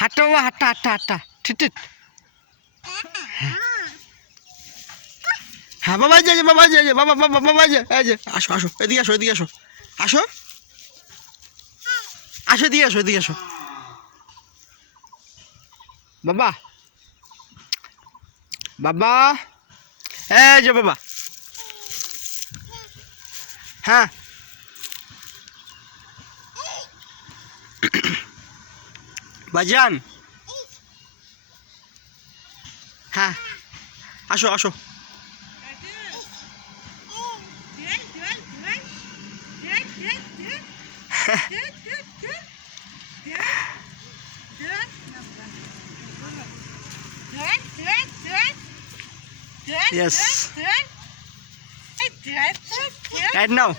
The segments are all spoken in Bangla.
হাঁটো বাবা, হাঁটা হাঁটা হাঁটা, ঠিক ঠিক। হ্যাঁ বাবা, এই যে বাবা, এই যে বাবা, বাবা, বাবা, এই যে আসো আসো, এদিকে আসো, এদিকে আসো, আসো আসো, এদিকে আসো, এদিকে আসো বাবা, বাবা, এই যে বাবা, হ্যাঁ বাজান, হ্যাঁ আসো আসো। Yes. Right now.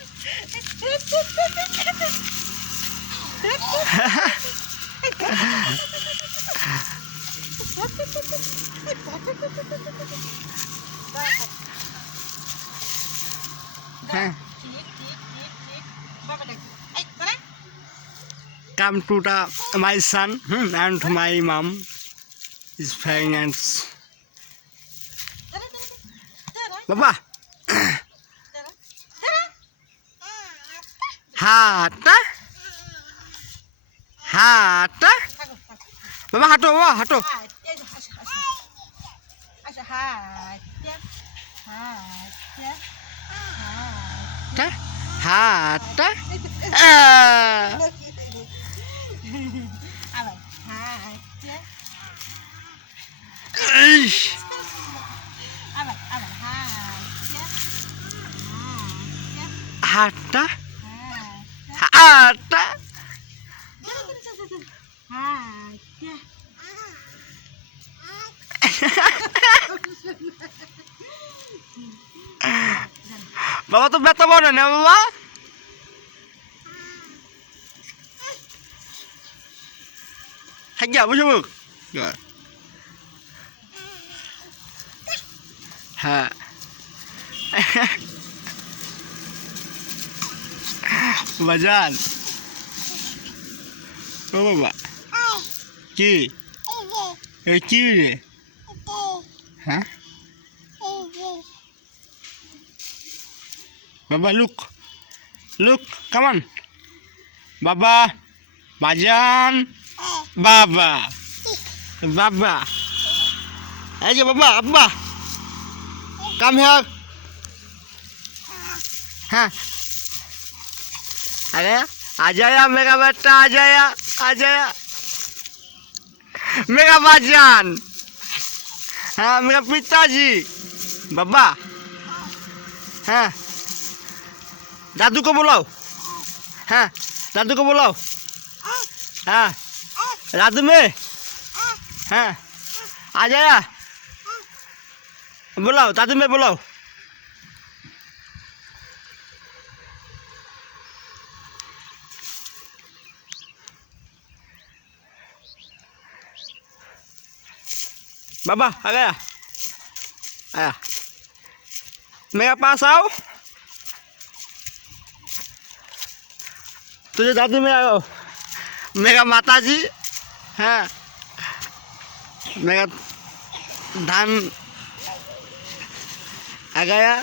Come to my son and my mom is parents. Baba. Hata. Hata. Baba hato, baba hato. Hata. Hata. Hata. Baba tuh beta mau nanya baba. Hanya apa sih bu? Ha. Bajan. Baba. Ki. Ki ni. Hah? Baba look. Look, come on. Baba. Bajan. Baba. Baba. Ayo Baba, Abba. Come here. हाँ अरे आ जाया मेरा बेटा, आ जाया, आ जाया मेरा बाजान, हाँ मेरा पिताजी, बाबा, हाँ दादू को बुलाओ, हाँ दादू को बुलाओ, हाँ दादू में, हाँ आ जाया, बुलाओ दादू में बुलाओ। बाबा आ गया, आया मेरे पास आओ, तुझे दादू में आओ, मेरा माता जी, हाँ मेरा धान आ गया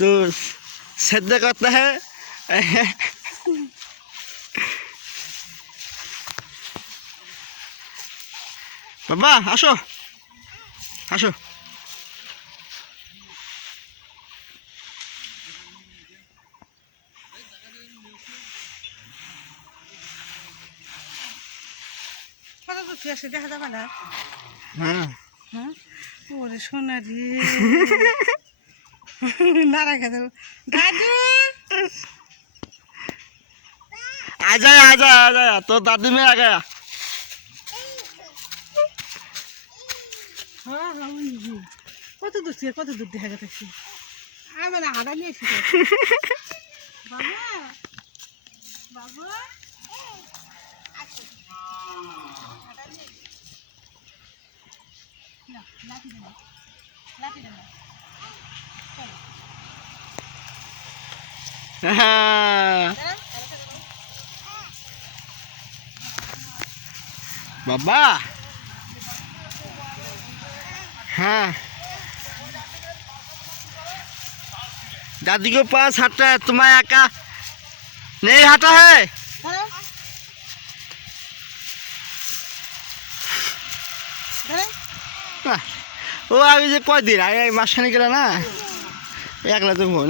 तो सिद्ध करता है। बाबा आसो आसो দেখা যাবে না। हाँ হ্যাঁ ওরে সোনা রে না রাখা দেবো দাদু। आ जाया आ जाया आ जाया, तो दादी में आ गया। হ্যাঁ হ্যাঁ কত দূর থেকে কত দূর দেখা যাচ্ছে, আমি না হাঁটা নিয়ে এসেছি। বাবা বাবা লাঠি দেন, লাঠি দেন, हाँ बाबा हाँ दादी के पास हटा है, तुम्हारा का नहीं हटा है। ধরো ধরো ও আমি যে কয়দিন আগে মাসখানে গেলে না একলা তো হয় না।